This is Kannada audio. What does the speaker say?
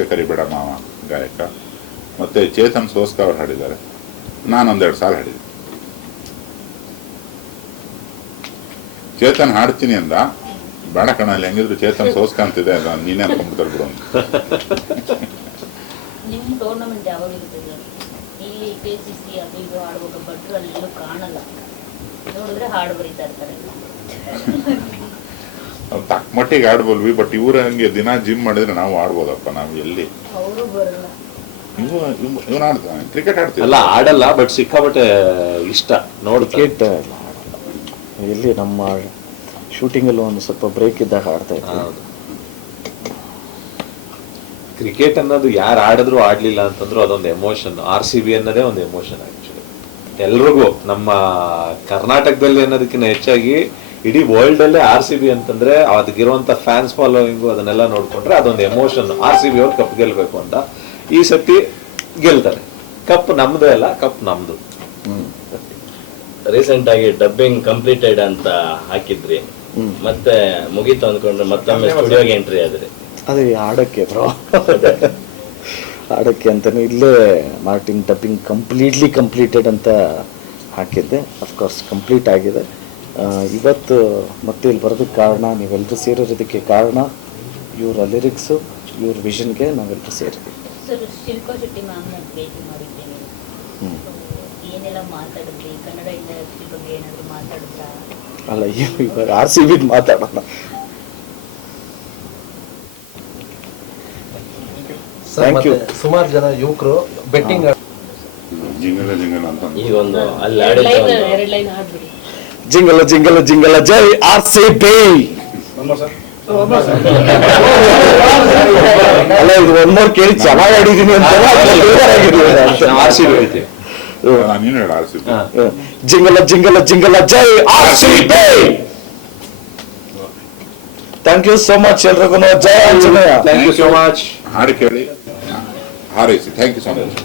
ಕರಿಬೇಡ ಮಾವ ಗಾಯಕ, ಮತ್ತು ಚೇತನ್ ಸೋಸ್ಕ ಅವ್ರು ಹಾಡಿದ್ದಾರೆ. ನಾನೊಂದೆರಡು ಸಾಲ ಹಾಡಿದೆ. ಚೇತನ್ ಹಾಡ್ತೀನಿ ಅಂದ, ಬೇಡ ಕಣಲ್ಲಿ ಹೆಂಗಿದ್ರು ಚೇತನ್ ಸೋಸ್ಕ ಅಂತಿದೆ, ನಾನು ನೀನೇ ಅನ್ಕೊಂಡ್ಬಿಡ್ತಾರೆ ಬಿಡು ಅಂತ. ನಿಮ್ಮ ಟೂರ್ನಮೆಂಟ್ ಯಾವಾಗ ಇರ್ತದೆ? ಇಲ್ಲಿ KCC ಅದು ಇದು ಹಾಡ್ಬೇಕು, ಭಟ್ರು ಅಲ್ಲೆಲ್ಲೂ ಕಾಣಲ್ಲ, ನೋಡಿದ್ರೆ ಹಾಡು ಬರೀತಾ ಇರ್ತಾರೆ. ತಕ್ಕ ಮಟ್ಟಿಗೆ ಆಡ್ಬೋಲ್ವಿ, ಬಟ್ ಇವ್ರ ಹಂಗೆ ದಿನ ಜಿಮ್ ಮಾಡಿದ್ರೆ ನಾವು ಆಡ್ಬೋದಪ್ಪ. ನಾವು ಎಲ್ಲಿ ಅವರು ಬರಲ್ಲ. ಇವನು ಆಡ್ತಾನೆ, ಕ್ರಿಕೆಟ್ ಆಡ್ತೀವಿ ಅಲ್ಲ, ಆಡಲ್ಲ, ಬಟ್ ಸಿಕ್ಕಾಪಟ್ಟೆ ಇಷ್ಟ ನೋಡಿ. ಕ್ರಿಕೆಟ್ ಎಲ್ಲಿ ನಮ್ಮ ಶೂಟಿಂಗಲ್ಲಿ ಒಂದು ಸ್ವಲ್ಪ ಬ್ರೇಕ್ ಇದ್ದಾಗ ಆಡ್ತಾ ಇದ್ವಿ. ಕ್ರಿಕೆಟ್ ಅನ್ನೋದು ಯಾರು ಆಡಿದ್ರು ಆಡ್ಲಿಲ್ಲ ಅಂತಂದ್ರು ಅದೊಂದು ಎಮೋಷನ್. RCB ಅನ್ನೋದೇ ಒಂದು ಎಮೋಷನ್ ಆಕ್ಚುಲಿ ಎಲ್ರಿಗೂ. ನಮ್ಮ ಕರ್ನಾಟಕದಲ್ಲಿ ಅನ್ನೋದಕ್ಕಿಂತ ಹೆಚ್ಚಾಗಿ ಇಡೀ ವರ್ಲ್ಡ್ ಅಲ್ಲೇ RCB ಅಂತಂದ್ರೆ ಅದಕ್ಕಿರುವಂತ ಫ್ಯಾನ್ಸ್ ಫಾಲೋವಿಂಗು ಅದನ್ನೆಲ್ಲ ನೋಡ್ಕೊಂಡ್ರೆ ಅದೊಂದು ಎಮೋಷನ್. RCB ಅವ್ರು ಕಪ್ ಗೆಲ್ಬೇಕು ಅಂತ. ಈ ಸತಿ ಗೆಲ್ತಾರೆ. ಕಪ್ ನಮ್ದೇ ಅಲ್ಲ, ಕಪ್ ನಮ್ದು. ರೀಸೆಂಟ್ ಆಗಿ ಡಬ್ಬಿಂಗ್ ಕಂಪ್ಲೀಟೆಡ್ ಅಂತ ಹಾಕಿದ್ರಿ, ಮತ್ತೆ ಮುಗೀತು ಅಂದ್ಕೊಂಡ್ರೆ ಮತ್ತೊಮ್ಮೆ ಸ್ಟುಡಿಯೋಗೆ ಎಂಟ್ರಿ ಆದ್ರಿ. ಅದೇ ಆಡೋಕ್ಕೆ ಬ್ರೋ, ಆಡೋಕ್ಕೆ ಅಂತಲೇ ಇಲ್ಲೇ ಮಾರ್ಟಿನ್ ಡಬ್ಬಿಂಗ್ ಕಂಪ್ಲೀಟೆಡ್ ಅಂತ ಹಾಕಿದ್ದೆ. ಅಫ್ಕೋರ್ಸ್ ಕಂಪ್ಲೀಟ್ ಆಗಿದೆ. ಇವತ್ತು ಮತ್ತೆ ಇಲ್ಲಿ ಬರೋದಕ್ಕೆ ಕಾರಣ, ನೀವೆಲ್ಲರೂ ಸೇರಿರೋದಕ್ಕೆ ಕಾರಣ ಇವರ ಲಿರಿಕ್ಸು, ಇವ್ರ ವಿಷನ್ಗೆ ನಾವೆಲ್ಲರೂ ಸೇರಿದ್ವಿ. ಸರ್, ಶಿಲ್ಪಾ ಶೆಟ್ಟಿ ಮ್ಯಾಮ್ ಭೇಟಿ ಮಾಡಿದ್ದೇನೆ, ಏನೆಲ್ಲ ಮಾತಾಡಿದ್ರಿ? ಕನ್ನಡ ಇಂಡಸ್ಟ್ರಿ ಬಗ್ಗೆ ಏನಾದರೂ ಮಾತಾಡಿದ್ರಾ? ಅಲ್ಲ, ಇವಾಗ RCB ಮಾತಾಡೋಣ. Thank you. ಸುಮಾರು ಜನ ಯುವಕರು ಬೆಟ್ಟಿಂಗ್ ಜಿಂಗಲ ಜಿಂಗಲ ಅಂತ ಈಗ ಒಂದು ಅಲ್ಲಿ ಆಡಿದ್ದು ಎರಡು ಲೈನ್ ಹಾಡ್ಬಿಡಿ. ಜಿಂಗಲ ಜಿಂಗಲ ಜಿಂಗಲ ಜೈ RCB. ಅಲ್ಲ, ಇದು ಒಂದೂರು ಕೇಳಿ ಚೆನ್ನಾಗಿ ಆಡಿದೀನಿ ಅಂತ RCB ಹೇಳ್ತೀವಿ. ನೀನು ಹೇಳ RCB. ಜಿಂಗಲ ಜಿಂಗಲ ಜಿಂಗಲ ಜೈ RCB. Thank you so much ಎಲ್ರಿಗೂ. ಜೈ Anjaneya. Thank you so much. ಹಾಡು ಕೇಳಿ ಹಾರೈಸಿ. Thank you so much.